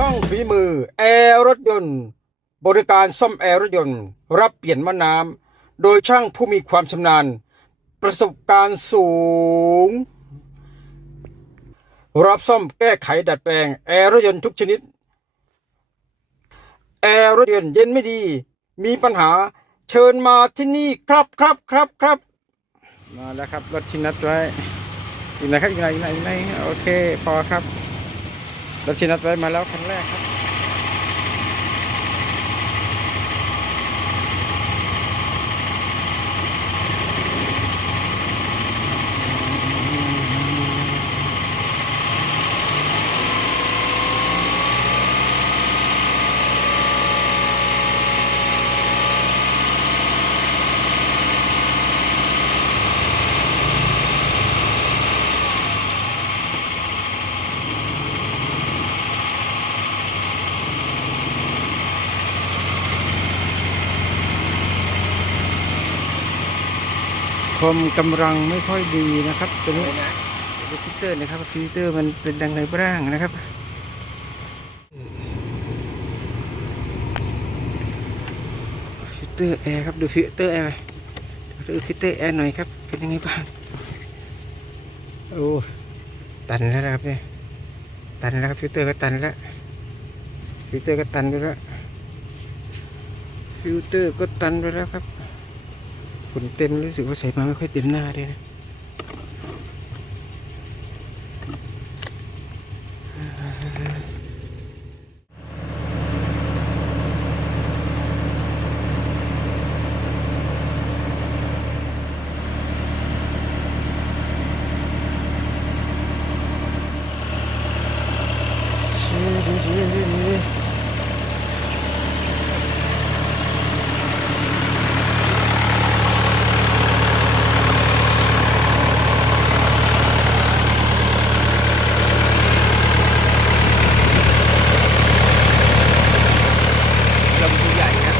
ช่องฝีมือ แอร์รถยนต์ บริการซ่อมแอร์รถยนต์ รับเปลี่ยนมะน้ำโดยช่างผู้มีความชำนาญ ประสบการณ์สูง รับซ่อมแก้ไขดัดแปลง แอร์รถยนต์ทุกชนิด แอร์รถยนต์เย็นไม่ดี มีปัญหาเชิญมาที่นี่ครับครับครับครับมาแล้วครับรถชินัดไว้อีกไหนครับอีกไหนอีกไหนอีกหนโอเคพอครับ รถชินัดไว้มาแล้วคันแรกครับ คอมกำลังไม่ค่อยดีนะครับตัวนี้ดูฟิลเตอร์นะครับฟิลเตอร์มันเป็นดังไรบ้างนะครับฟิลเตอร์แอร์ครับดูฟิลเตอร์แอร์ดูฟิลเตอร์แอร์หน่อยครับเป็นยังไงบ้างโอ้ตันแล้วนะครับเนี่ยตันแล้วครับฟิลเตอร์ก็ตันแล้วฟิลเตอร์ก็ตันไปแล้วฟิลเตอร์ก็ตันไปแล้วครับ ขนเต็มรู้สึกว่าใส่มาไม่ค่อยเต็มหน้าเลยนะลมตัวใหญ่นะ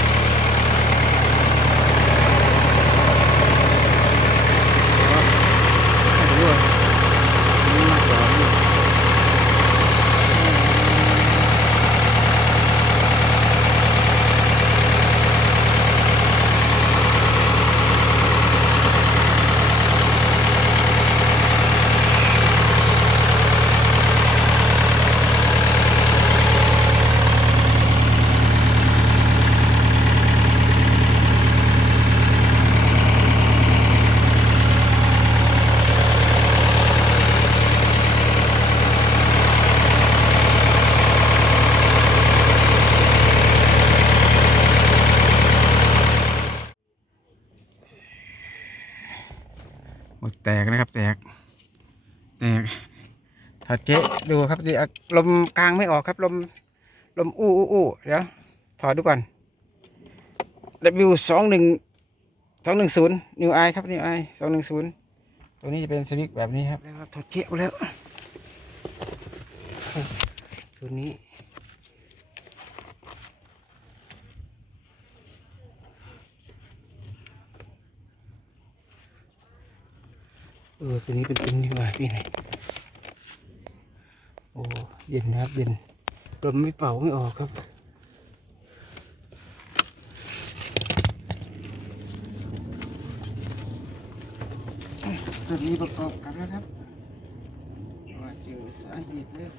หมด แตกนะครับ แตก แตกถ้าเจ๊ดูครับดิอะลมกลางไม่ออกครับ ลม ลมอู้อู้อู้เดี๋ยวถอดดูก่อน W สองหนึ่งสองหนึ่งศูนย์นิวไอครับนิวไอสองหนึ่งศูนย์ตัวนี้จะเป็นสวิกแบบนี้ครับแล้วครับถอดเจ๊ออกแล้วตัวนี้ ออตัวนี้เป็นตัวนี้ว่าพี่ไหนโอ้เย็นนะครับเย็นลมไม่เป่าไม่ออกครับตัวนี้ประกอบกันนะครับว่าเจอสาเหตุเลย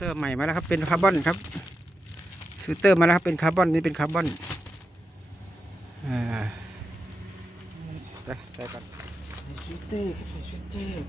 เตอร์ใหม่มาแล้วครับเป็นคาร์บอนครับฟิลเตอร์มาแล้วครับเป็นคาร์บอนนี่เป็นคาร์บอนอ่าใส่ก่อนใส่ฟิลเตอร์ใส่ฟิลเตอร์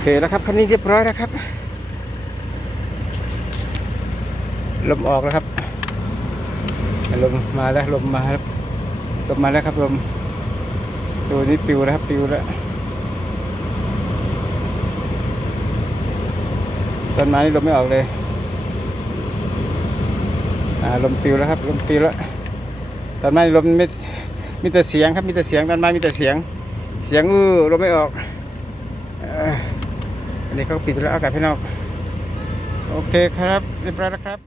เคแล้วครับคันนี้เรียบร้อยแล้วครับลมออกแล้วครับลมมาแล้วลมมาแล้วลมมาแล้วครับลมดูนี่ปิวแล้วครับปิวแล้วต้นม้นี่ลมไม่ออกเลยอ่าลมปิวแล้วครับลมปิวแล้วต้นไม้ลมไม่มีแต่เสียงครับมีแต่เสียงต้นม้มีแต่เสียง เสียงอื้อลมไม่ออก นนี้เขาปิดแล้วอากาศภายนอกโอเคครับเรียบร้อยแล้วครับ